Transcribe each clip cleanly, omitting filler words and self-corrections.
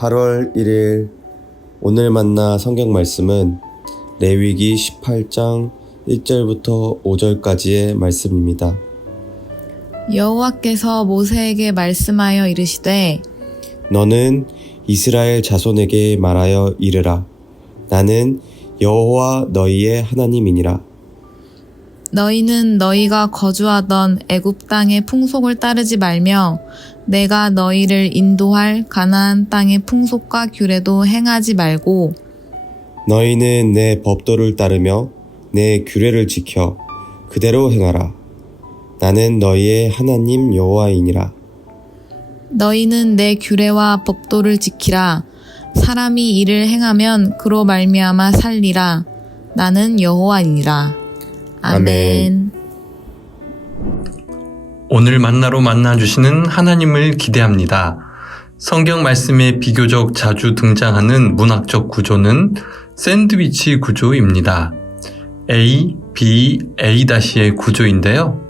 8월 1일 오늘 만나 성경 말씀은 레위기 18장 1절부터 5절까지의 말씀입니다. 여호와께서 모세에게 말씀하여 이르시되 너는 이스라엘 자손에게 말하여 이르라. 나는 여호와 너희의 하나님이니라. 너희는 너희가 거주하던 애굽 땅의 풍속을 따르지 말며 내가 너희를 인도할 가나안 땅의 풍속과 규례도 행하지 말고 너희는 내 법도를 따르며 내 규례를 지켜 그대로 행하라. 나는 너희의 하나님 여호와이니라. 너희는 내 규례와 법도를 지키라. 사람이 이를 행하면 그로 말미암아 살리라. 나는 여호와이니라. 아멘. 오늘 만나로 만나주시는 하나님을 기대합니다. 성경 말씀에 비교적 자주 등장하는 문학적 구조는 샌드위치 구조입니다. A, B, A-의 구조인데요.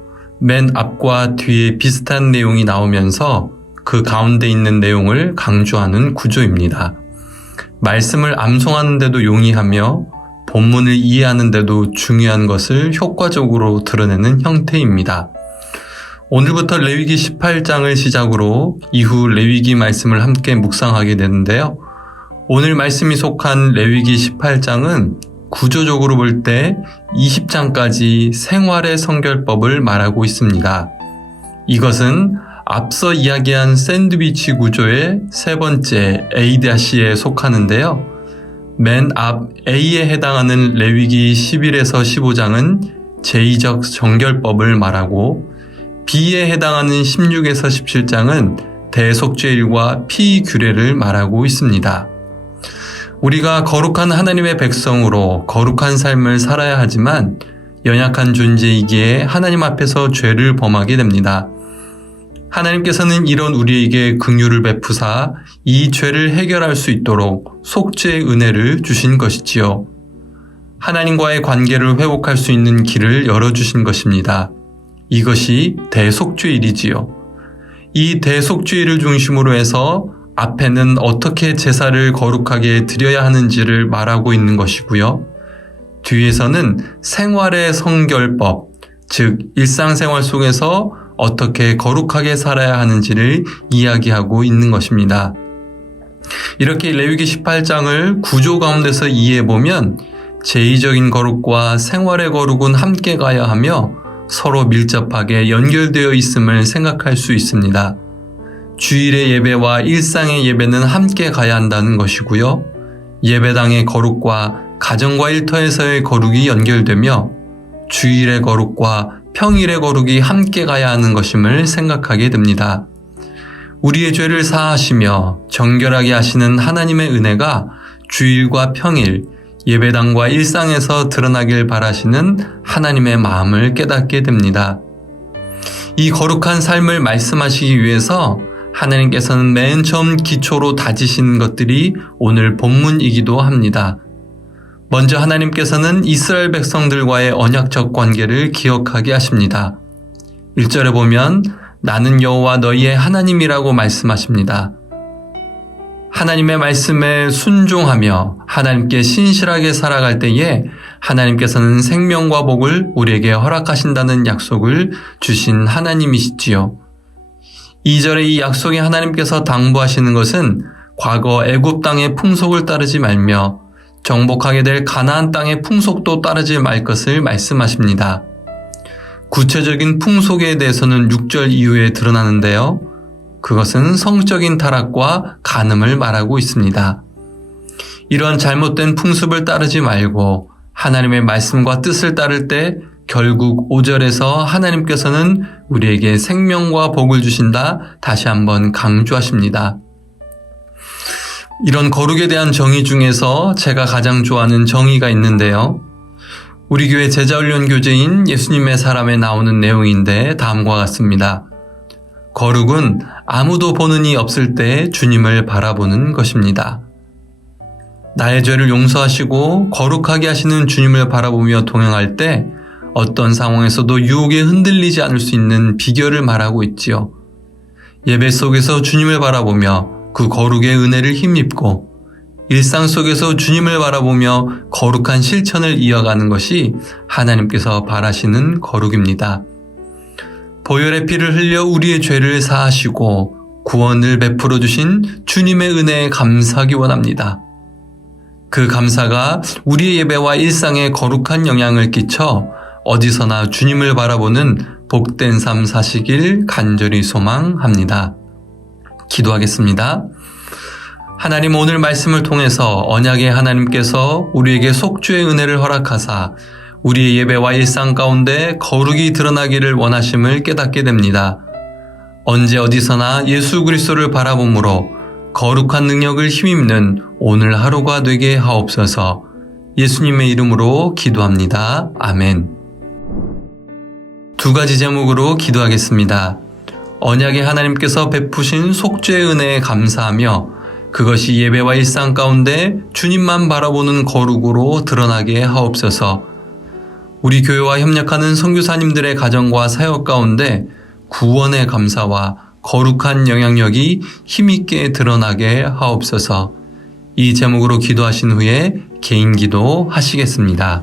맨 앞과 뒤에 비슷한 내용이 나오면서 그 가운데 있는 내용을 강조하는 구조입니다. 말씀을 암송하는 데도 용이하며 본문을 이해하는 데도 중요한 것을 효과적으로 드러내는 형태입니다. 오늘부터 레위기 18장을 시작으로 이후 레위기 말씀을 함께 묵상하게 되는데요. 오늘 말씀이 속한 레위기 18장은 구조적으로 볼 때 20장까지 생활의 성결법을 말하고 있습니다. 이것은 앞서 이야기한 샌드위치 구조의 세 번째 A-에 속하는데요. 맨 앞 A에 해당하는 레위기 11에서 15장은 제2적 정결법을 말하고 B에 해당하는 16에서 17장은 대속죄일과 피규례를 말하고 있습니다. 우리가 거룩한 하나님의 백성으로 거룩한 삶을 살아야 하지만 연약한 존재이기에 하나님 앞에서 죄를 범하게 됩니다. 하나님께서는 이런 우리에게 긍휼을 베푸사 이 죄를 해결할 수 있도록 속죄의 은혜를 주신 것이지요. 하나님과의 관계를 회복할 수 있는 길을 열어주신 것입니다. 이것이 대속죄일이지요. 이 대속죄일을 중심으로 해서 앞에는 어떻게 제사를 거룩하게 드려야 하는지를 말하고 있는 것이고요. 뒤에서는 생활의 성결법, 즉 일상생활 속에서 어떻게 거룩하게 살아야 하는지를 이야기하고 있는 것입니다. 이렇게 레위기 18장을 구조 가운데서 이해해보면 제의적인 거룩과 생활의 거룩은 함께 가야 하며 서로 밀접하게 연결되어 있음을 생각할 수 있습니다. 주일의 예배와 일상의 예배는 함께 가야 한다는 것이고요. 예배당의 거룩과 가정과 일터에서의 거룩이 연결되며 주일의 거룩과 평일의 거룩이 함께 가야 하는 것임을 생각하게 됩니다. 우리의 죄를 사하시며 정결하게 하시는 하나님의 은혜가 주일과 평일, 예배당과 일상에서 드러나길 바라시는 하나님의 마음을 깨닫게 됩니다. 이 거룩한 삶을 말씀하시기 위해서 하나님께서는 맨 처음 기초로 다지신 것들이 오늘 본문이기도 합니다. 먼저 하나님께서는 이스라엘 백성들과의 언약적 관계를 기억하게 하십니다. 1절에 보면 나는 여호와 너희의 하나님이라고 말씀하십니다. 하나님의 말씀에 순종하며 하나님께 신실하게 살아갈 때에 하나님께서는 생명과 복을 우리에게 허락하신다는 약속을 주신 하나님이시지요. 2절의 이 약속에 하나님께서 당부하시는 것은 과거 애굽 땅의 풍속을 따르지 말며 정복하게 될 가나안 땅의 풍속도 따르지 말 것을 말씀하십니다. 구체적인 풍속에 대해서는 6절 이후에 드러나는데요. 그것은 성적인 타락과 간음을 말하고 있습니다. 이런 잘못된 풍습을 따르지 말고 하나님의 말씀과 뜻을 따를 때 결국 5절에서 하나님께서는 우리에게 생명과 복을 주신다 다시 한번 강조하십니다. 이런 거룩에 대한 정의 중에서 제가 가장 좋아하는 정의가 있는데요. 우리 교회 제자훈련 교재인 예수님의 사람에 나오는 내용인데 다음과 같습니다. 거룩은 아무도 보는 이 없을 때 주님을 바라보는 것입니다. 나의 죄를 용서하시고 거룩하게 하시는 주님을 바라보며 동행할 때 어떤 상황에서도 유혹에 흔들리지 않을 수 있는 비결을 말하고 있지요. 예배 속에서 주님을 바라보며 그 거룩의 은혜를 힘입고 일상 속에서 주님을 바라보며 거룩한 실천을 이어가는 것이 하나님께서 바라시는 거룩입니다. 보혈의 피를 흘려 우리의 죄를 사하시고 구원을 베풀어 주신 주님의 은혜에 감사하기 원합니다. 그 감사가 우리의 예배와 일상에 거룩한 영향을 끼쳐 어디서나 주님을 바라보는 복된 삶 사시길 간절히 소망합니다. 기도하겠습니다. 하나님, 오늘 말씀을 통해서 언약의 하나님께서 우리에게 속죄의 은혜를 허락하사 우리의 예배와 일상 가운데 거룩이 드러나기를 원하심을 깨닫게 됩니다. 언제 어디서나 예수 그리스도를 바라보므로 거룩한 능력을 힘입는 오늘 하루가 되게 하옵소서. 예수님의 이름으로 기도합니다. 아멘. 두 가지 제목으로 기도하겠습니다. 언약의 하나님께서 베푸신 속죄의 은혜에 감사하며 그것이 예배와 일상 가운데 주님만 바라보는 거룩으로 드러나게 하옵소서. 우리 교회와 협력하는 선교사님들의 가정과 사역 가운데 구원의 감사와 거룩한 영향력이 힘있게 드러나게 하옵소서. 이 제목으로 기도하신 후에 개인 기도 하시겠습니다.